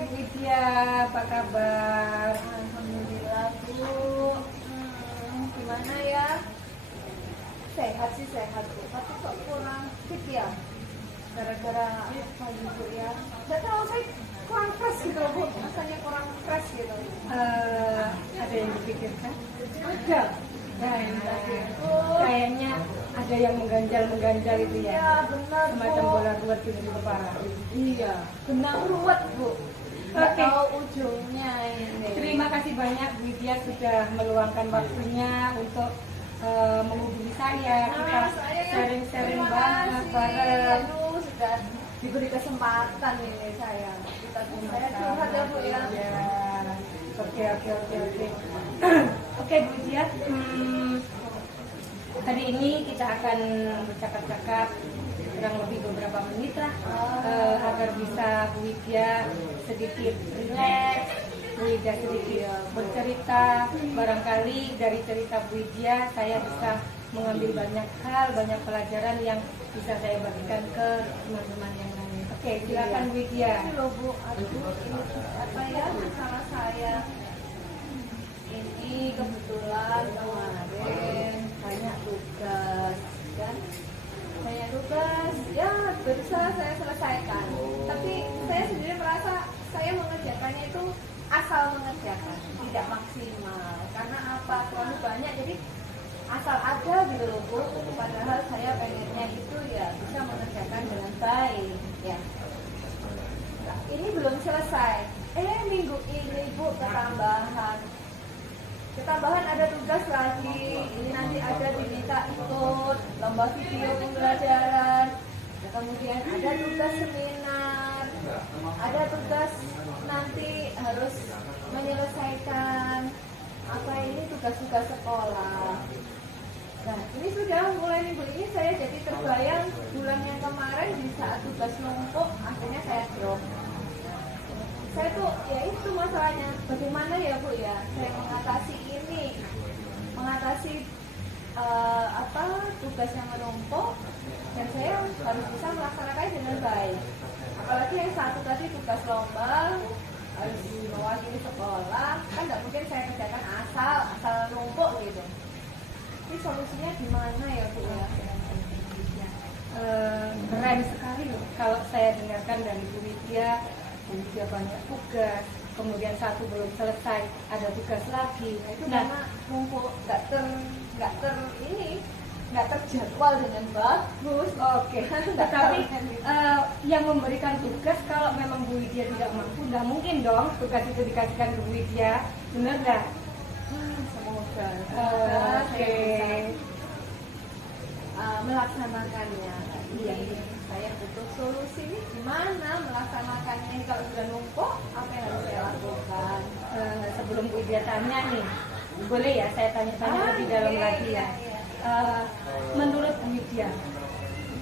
Bu Widya, apa kabar? Alhamdulillah Bu. Gimana ya? Sehat sih sehat Bu, tapi kok kurang fit ya? Gara-gara apa gitu ya? Gak tahu, saya kurang fresh gitu loh Bu, rasanya kurang fresh gitu. Ada yang dipikirkan? Ada. Kayaknya ada yang mengganjal itu ya. Iya benar Bu. Semacam bola ruwet gitu di kepala. Iya, benang ruwet Bu. Gak Oke. tahu ujungnya ini. Terima kasih banyak Bu Widya sudah meluangkan waktunya untuk menghubungi saya. Kita Saya sharing-sharing terima banget kasih. bareng. Aduh, sudah diberi kesempatan ini saya. Saya curhat ya Bu ya. Oke. Oke Bu Widya, hari ini kita akan bercakap-cakap kurang lebih beberapa menit lah agar bisa Bu Widya sedikit relax, Bu Widya sedikit bercerita. Barangkali dari cerita Bu Widya saya bisa mengambil banyak hal, banyak pelajaran yang bisa saya bagikan ke teman-teman yang lain. Oke, silakan Bu Widya. Ini loh Bu, aduh ini apa ya masalah saya. Ini kebetulan kemarin banyak tugas kan, banyak tugas ya berusaha saya selesaikan. Tapi saya sendiri merasa saya mengerjakannya itu asal mengerjakan, tidak maksimal. Karena apa? Terlalu banyak, jadi asal ada gitu loh Bu. Padahal saya pengennya itu ya bisa mengerjakan dengan baik ya. Nah, ini belum selesai. Minggu ini Bu ketambahan ada tugas lagi. Ini nanti ada diminta ikut lomba video pembelajaran. Dan kemudian ada tugas seminar. Ada tugas nanti harus menyelesaikan apa ini tugas-tugas sekolah. Nah, ini sudah mulai minggu ini saya jadi terbayang bulan yang kemarin di saat tugas numpuk akhirnya saya drop. Saya tuh ya itu masalahnya, bagaimana ya Bu ya saya mengatasi ini, mengatasi tugas yang menumpuk dan saya harus bisa melaksanakannya dengan baik. Apalagi yang satu tadi tugas lomba harus mewakili sekolah, kan nggak mungkin saya kerjakan asal numpuk gitu. Ini solusinya gimana ya Bu ya? Keren sekali loh kalau saya dengarkan dari Bu Widya. Bu Widya banyak tugas, kemudian satu belum selesai, ada tugas lagi. Itu karena numpuk nggak terjadwal dengan bagus. Oke. Tetapi yang memberikan tugas kalau memang Bu Widya tidak mampu, nggak mungkin dong tugas itu dikasihkan ke Bu Widya, benar nggak? Semoga Oke. saya bisa melaksanakannya. Iya, saya butuh solusi nih, gimana melaksanakannya ini kalau sudah numpuk, apa yang harus saya lakukan? Sebelum Bu Widya tanya nih, boleh ya saya tanya-tanya lebih dalam lagi ya. Menurut Bu Widya,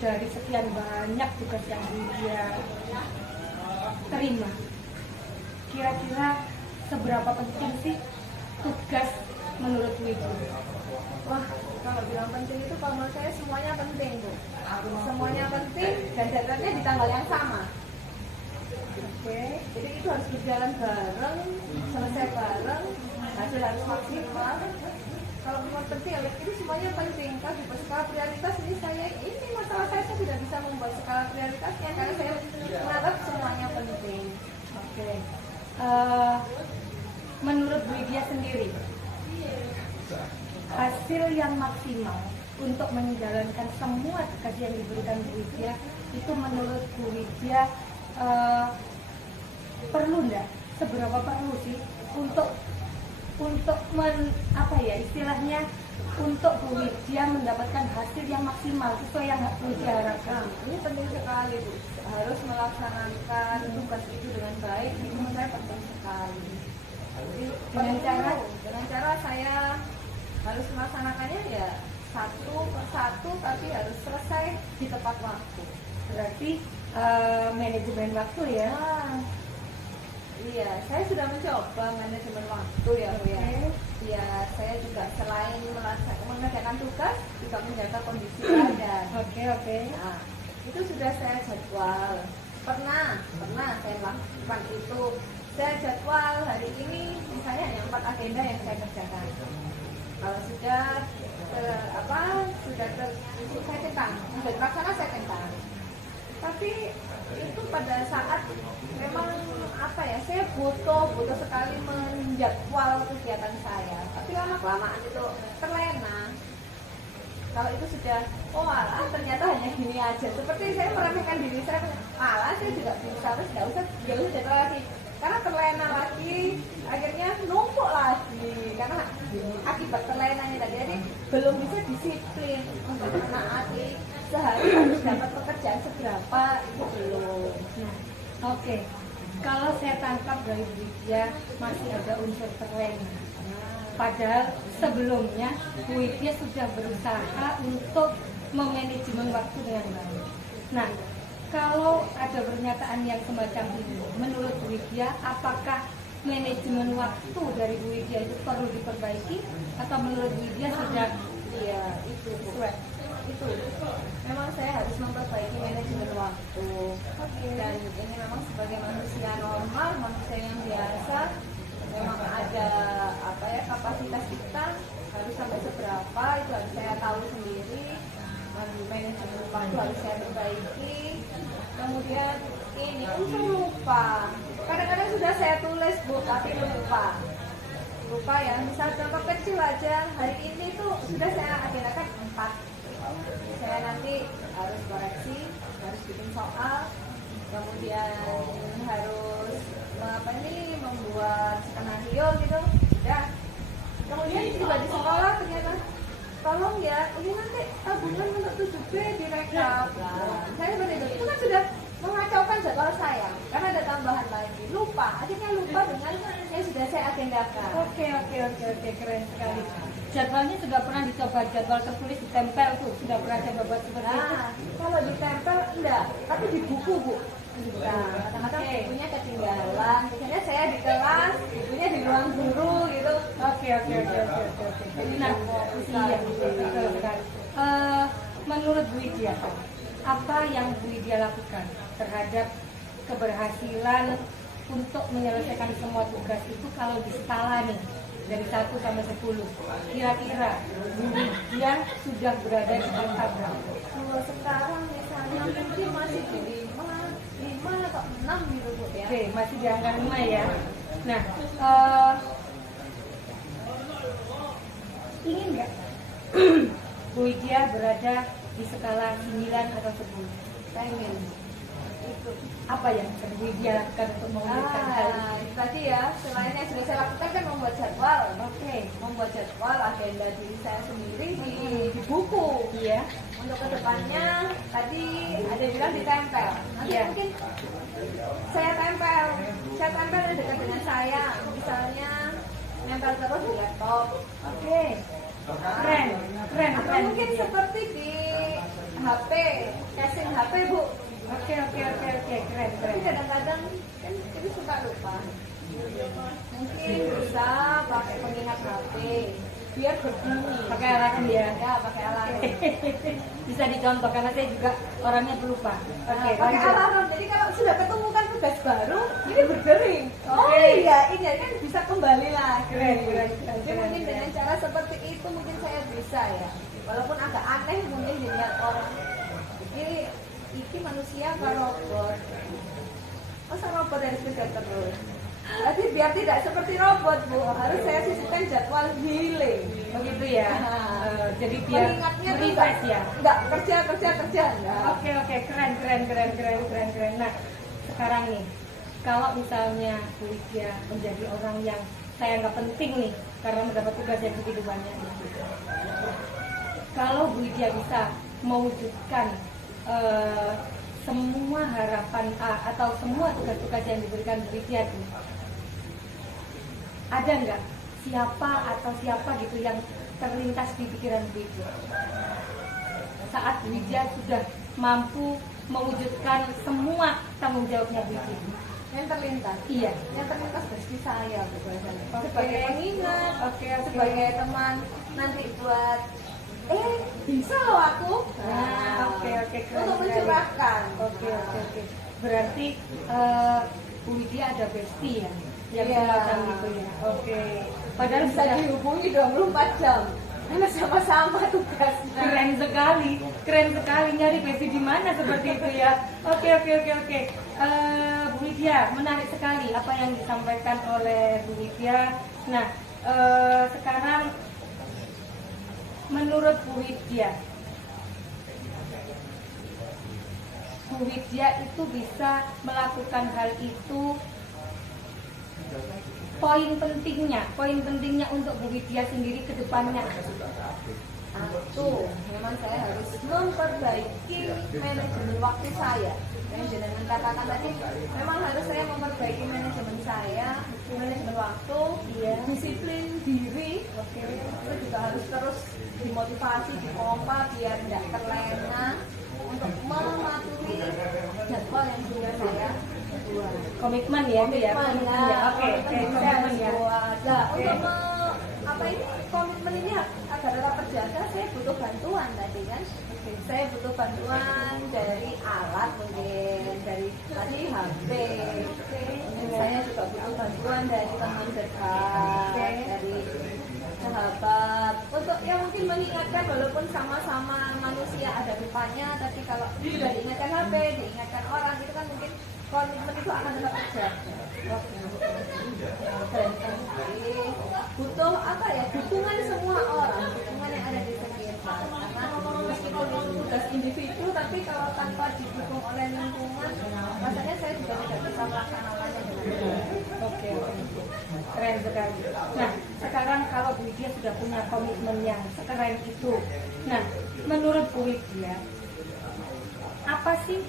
dari sekian banyak tugas yang Bu Widya terima, kira-kira seberapa penting sih tugas menurut Bu Widya? Wah, kalau bilang penting itu kalau menurut saya semuanya penting Bu. Semuanya penting dan jadwalnya di tanggal yang sama. Oke, jadi itu harus berjalan bareng, selesai bareng, hasil harus maksimal. Kalau memang penting, ya itu semuanya penting. Kan di skala prioritas ini masalah saya tidak bisa membuat skala prioritasnya karena saya menganggap semuanya penting. Oke. Menurut Bu Widya sendiri, hasil yang maksimal untuk menjalankan semua tugas yang diberikan Bu Widya itu menurut Bu Widya perlu enggak? Seberapa perlu sih untuk istilahnya untuk Bu Widya mendapatkan hasil yang maksimal sesuai yang Bu Widya harapkan? Ini penting sekali Bu. Harus melaksanakan tugas itu dengan baik. Ini menurut saya penting sekali. Jadi, dengan cara saya harus melaksanakannya ya satu persatu, tapi harus selesai di tepat waktu. Berarti manajemen waktu ya? Iya, saya sudah mencoba manajemen waktu ya Bu ya. Iya, saya juga selain mengerjakan tugas juga menjaga kondisi badan. Oke. Nah, itu sudah saya jadwal. Pernah saya depan itu saya jadwal hari ini misalnya hanya 4 agenda yang saya kerjakan. Kalau sudah saya tentang, sudah terlaksana saya tentang. Tapi itu pada saat memang saya butuh sekali menjadwal kegiatan saya. Tapi lama-kelamaan itu terlena. Kalau itu sudah, ternyata hanya gini aja. Seperti saya meremehkan diri saya, saya juga bisa, terus nggak usah jadwal lagi. Karena terlena lagi, akhirnya numpuk lagi. Karena akibat terlenanya tadi, jadi belum bisa disiplin untuk menaati sehari harus dapat pekerjaan seberapa, itu belum. Nah, oke. Kalau saya tangkap dari Widya masih ada unsur terlena. Padahal sebelumnya Bu Widya sudah berusaha untuk memanajemen waktu dengan baik. Nah, kalau ada pernyataan yang semacam ini, menurut Bu Widya, apakah manajemen waktu dari Bu Widya itu perlu diperbaiki atau menurut Bu Widya sudah itu sesuai? Itu memang saya harus memperbaiki manajemen waktu. Dan ini memang sebagai manusia normal, manusia yang biasa, memang ada kapasitas kita harus sampai seberapa itu harus saya tahu sendiri. Manajemen waktu harus saya perbaiki. Kemudian ini unsur lupa. Kadang-kadang sudah saya tulis Bu, tapi lupa ya. Misal contoh kecil aja, hari ini tuh sudah saya agendakan 4. Saya nanti harus koreksi, harus bikin soal, kemudian harus membuat skenario gitu. Ya. Kemudian tiba di sekolah ternyata tolong ya, ini nanti tabungan untuk 7B direkap. Saya seperti itu kan sudah mengacaukan jadwal saya karena ada tambahan lagi. Akhirnya lupa dengan yang sudah saya agendakan. Oke, keren sekali. Jadwalnya sudah pernah dicoba, jadwal tertulis ditempel tuh, sudah pernah coba buat seperti itu? Kalau ditempel enggak, tapi di buku Bu. Kadang-kadang bukunya ketinggalan. Biasanya saya di kelas, bukunya di ruang guru gitu. Oke. Nah, iya, betul sekali. Menurut Bu Widya, apa yang Bu Widya lakukan terhadap keberhasilan untuk menyelesaikan semua tugas itu kalau di skala nih dari 1 sampai 10, kira-kira Bu Widya sudah berada di angka berapa? Kalau sekarang misalnya mungkin masih di 5 atau 6 gitu Bu ya. Oke, masih di angka 5 ya. Nah, ingin nggak Bu Widya berada di skala 9 atau 10? Pengen. Itu Apa yang Bu Widya lakukan untuk mewujudkan hal ini? tadi ya, selain yang sudah saya lakukan kan membuat jadwal. Oke. Membuat jadwal agenda diri saya sendiri di buku. Iya. Untuk kedepannya tadi ada bilang ditempel. Nanti mungkin saya tempel yang dekat dengan saya. Misalnya nempel terus di laptop. Oke. Keren. Atau mungkin seperti di HP, casing HP Bu. Oke. Keren. Tapi kadang-kadang kan itu suka lupa. Mungkin bisa pakai pengingat HP biar berbunyi. Pakai alarm ya. Ya, pakai alarm. Bisa dicontoh karena saya juga orangnya pelupa. Oke, Pakai lanjut. alarm. Jadi kalau sudah ketemukan tugas baru, ini berdering. Oke. Ini kan bisa kembali lagi. Keren. Jadi mungkin dengan cara seperti itu mungkin saya bisa ya. Walaupun agak aneh mungkin dilihat orang. Ini manusia apa robot? Masa robot harus kerja terus? Jadi biar tidak seperti robot Bu, harus saya sisihkan jadwal healing. Begitu ya. Jadi biar Pengingatnya tuh refresh ya. Enggak kerja. Enggak. Oke, keren. Nah, sekarang nih, kalau misalnya Bu Widya menjadi orang yang saya anggap penting nih karena mendapat tugas yang begitu banyak. Kalau Bu Widya bisa mewujudkan semua harapan atau semua tugas-tugas yang diberikan Bu Widya itu, ada nggak siapa gitu yang terlintas di pikiran Bu Widya saat Bu Widya sudah mampu mewujudkan semua tanggung jawabnya Bu Widya? Yang terlintas? Iya. Yang terlintas rezeki saya Oke. sebagai pengingat, Oke. sebagai teman nanti buat bisa loh aku. Oke. Untuk mencurahkan. Oke. Berarti Bu Widya ada bestie ya, yang Iya. semacam itu ya. Oke. Padahal Bisa sudah dihubungi 24 jam. Karena sama-sama tugasnya. keren sekali nyari bestie di mana seperti itu ya. Oke. Bu Widya, menarik sekali apa yang disampaikan oleh Bu Widya. Nah, sekarang menurut Bu Widya itu bisa melakukan hal itu, poin pentingnya untuk Bu Widya sendiri ke depannya. Satu, memang saya harus memperbaiki manajemen waktu saya. Yang jenengan katakan tadi, memang harus saya memperbaiki manajemen saya, manajemen waktu, disiplin diri. Oke, itu juga harus terus dimotivasi, dipompa biar tidak terlena untuk mematuhi jadwal yang sudah saya buat. Komitmen ya itu ya. Komitmen ya. Oke, komitmen ya. Nah, untuk apa ini komitmen ini agar tetap terjaga, saya butuh bantuan tadi kan. Saya butuh bantuan dari alat, mungkin dari tadi HP. Saya juga butuh bantuan dari teman dekat, dari sahabat, untuk yang mungkin mengingatkan walaupun sama-sama manusia ada depannya, tapi kalau sudah diingatkan HP, diingatkan orang, itu kan mungkin komitmen itu akan tetap terjaga. Jadi butuh apa ya, dukungan semua orang, dukungan yang ada di sekitar. Karena meskipun itu tugas individu, tapi kalau tanpa didukung oleh lingkungan, rasanya saya juga tidak bisa melaksanakannya dengan baik. Oke. Keren sekali. Nah, sekarang kalau Bu Widya sudah punya komitmen yang sekeren itu, nah, menurut Bu Widya, apa sih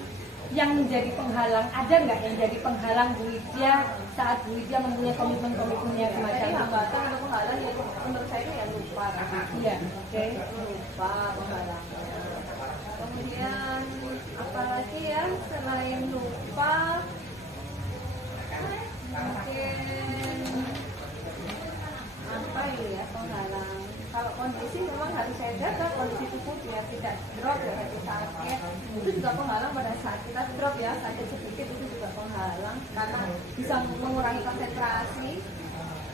yang menjadi penghalang? Ada nggak yang jadi penghalang Bu Widya saat Bu Widya mempunyai komitmen-komitmennya semacam Jadi itu? hambatan atau penghalang ya menurut saya itu ya lupa. Iya, oke. Lupa penghalangnya. Kemudian apalagi ya selain lupa, mungkin apa ini ya penghalang. Kalau kondisi memang harus saya jaga kondisi tubuh biar tidak drop ya, tidak sakit. Itu juga penghalang pada saat kita drop ya, sakit sedikit itu juga penghalang karena bisa mengurangi konsentrasi.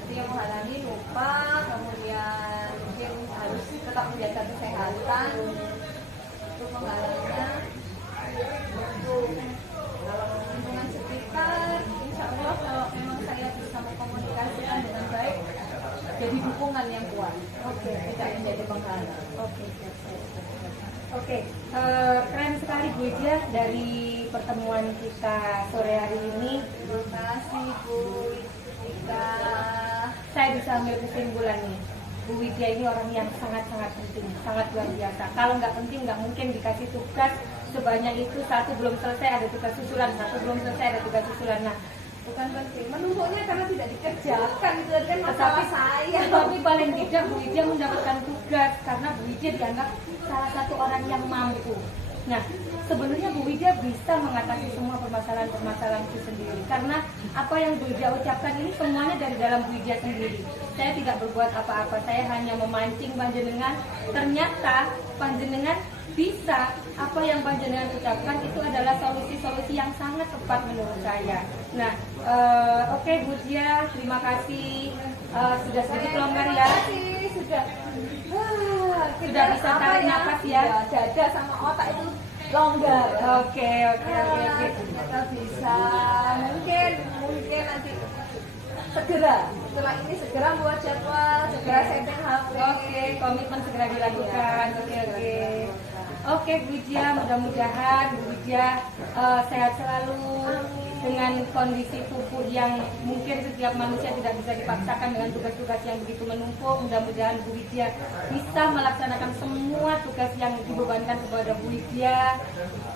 Jadi yang menghalangi lupa, kemudian mungkin harus tetap menjaga kesehatan. Itu penghalangnya. Kalau lingkungan sekitar, insya Allah kalau memang saya bisa mengkomunikasikan dengan baik, jadi dukungan yang kuat. Oke, tidak menjadi penghalang. Oke, keren sekali Bu Widya dari pertemuan kita sore hari ini. Terima kasih Bu Ika. Saya bisa ambil kesimpulan nih, Bu Widya ini orang yang sangat-sangat penting, sangat luar biasa. Kalau nggak penting nggak mungkin dikasih tugas sebanyak itu, satu belum selesai ada tugas susulan, satu belum selesai ada tugas susulan. Nah, Bukan penting, menumpuknya karena tidak dikerjakan, itu kan masalah saya. Tetapi paling tidak Bu Widya mendapatkan tugas karena Bu Widya dianggap salah satu orang yang mampu. Nah, sebenarnya Bu Widya bisa mengatasi semua permasalahan-permasalahan itu sendiri karena apa yang Bu Widya ucapkan ini semuanya dari dalam Bu Widya sendiri. Saya tidak berbuat apa-apa, saya hanya memancing panjenengan. Ternyata panjenengan bisa, apa yang panjenengan ucapkan itu adalah solusi-solusi yang sangat tepat menurut saya. Nah, oke Bu Widya, terima kasih. Sudah sedikit longgar ya. Sudah Bisa tarik nafas ya. Dada sama otak itu longgar. Oke. Kita bisa mungkin nanti segera setelah ini segera buat jadwal, segera setting HP. Oke, komitmen segera dilakukan. Oke Bu Widya, mudah-mudahan Bu Widya sehat selalu dengan kondisi tubuh yang mungkin setiap manusia tidak bisa dipaksakan dengan tugas-tugas yang begitu menumpuk. Mudah-mudahan Bu Widya bisa melaksanakan semua tugas yang dibebankan kepada Bu Widya.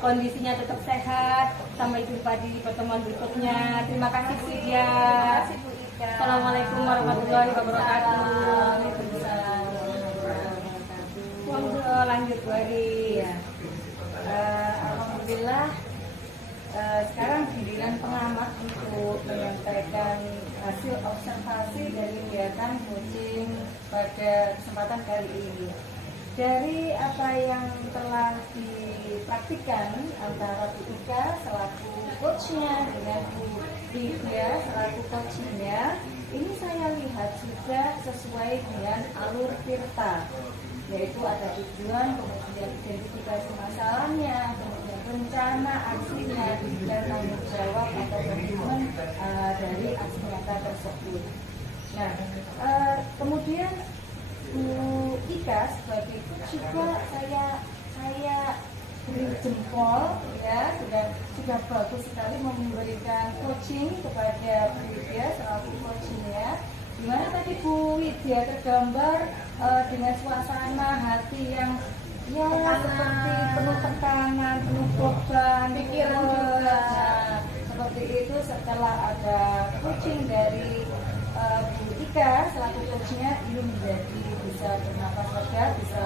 Kondisinya tetap sehat. Sampai jumpa di pertemuan berikutnya. Terima kasih Bu Widya. Assalamualaikum warahmatullahi wabarakatuh. Lanjut Bu Ari. Alhamdulillah. Sekarang giliran pengamat untuk menyampaikan hasil observasi dari kegiatan coaching pada kesempatan kali ini. Dari apa yang telah dipraktikkan antara Bu Ika selaku coachnya dengan Bu Lydia selaku coachnya, ini saya lihat sudah sesuai dengan alur Tirta, yaitu ada tujuan, kemudian identifikasi masalahnya, kemudian rencana aksinya, dan tanggung jawab atau komitmen dari aksi nyata tersebut. Nah, kemudian Bu Ika sebagai coach juga saya beri jempol ya, sudah bagus sekali memberikan coaching kepada Bu Widya selaku coachnya. Dimana tadi Bu Widya tergambar dengan suasana hati yang seperti penuh tekanan, penuh beban, pikiran juga. Seperti itu setelah ada coaching dari Bu Ika selaku coachnya, ini menjadi bisa bernafas lega, bisa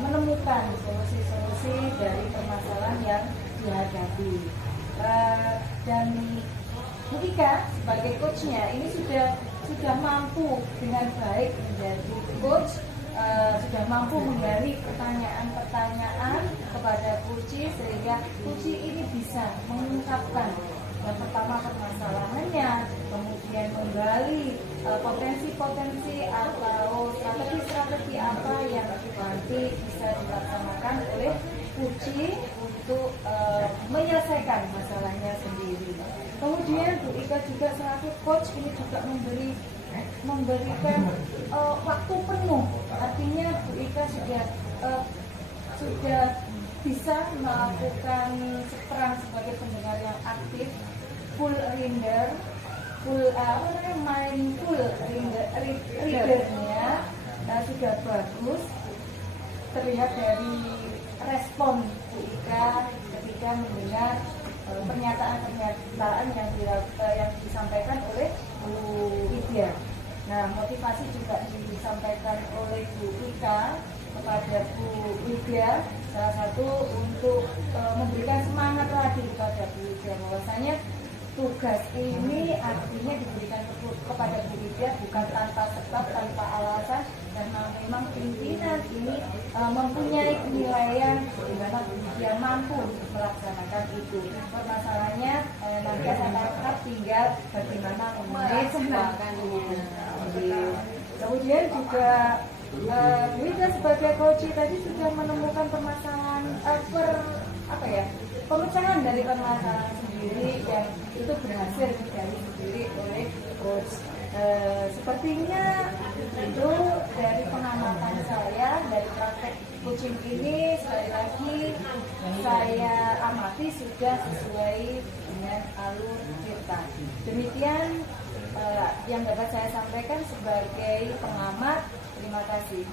menemukan solusi-solusi dari permasalahan yang dihadapi. Dan Bu Ika sebagai coachnya ini sudah mampu dengan baik menjadi coach, sudah mampu menggali pertanyaan-pertanyaan kepada Puci sehingga Puci ini bisa mengungkapkan yang pertama permasalahannya, kemudian menggali potensi-potensi atau strategi-strategi apa yang nanti bisa dilaksanakan oleh Puci untuk menyelesaikan masalahnya sendiri. Kemudian Bu Ika juga selaku coach ini juga memberikan waktu penuh, artinya Bu Ika sudah bisa melakukan peran sebagai pendengar yang aktif, full reader, mindful readernya sudah bagus, terlihat dari respon Bu Ika ketika mendengar pernyataan-pernyataan yang disampaikan oleh Bu Widya. Nah, motivasi juga disampaikan oleh Bu Ika kepada Bu Widya, salah satu untuk memberikan semangat lagi kepada Bu Widya bahwasanya tugas ini artinya diberikan kepada Bu Widya bukan tanpa sebab, tanpa alasan, karena memang pimpinan ini mempunyai penilaian di mana Bu Widya mampu melaksanakan itu. Permasalahannya nanti akan tinggal bagaimana melaksanakannya. Kemudian juga Bu Widya sebagai coach tadi sudah menemukan permasalahan pemecahan dari permasalahan sendiri, dan itu berhasil digali sendiri oleh coach. Sepertinya itu dari pengamatan saya dari praktek coaching ini, sekali lagi saya amati sudah sesuai dengan alur Tirta. Demikian yang dapat saya sampaikan sebagai pengamat. Terima kasih.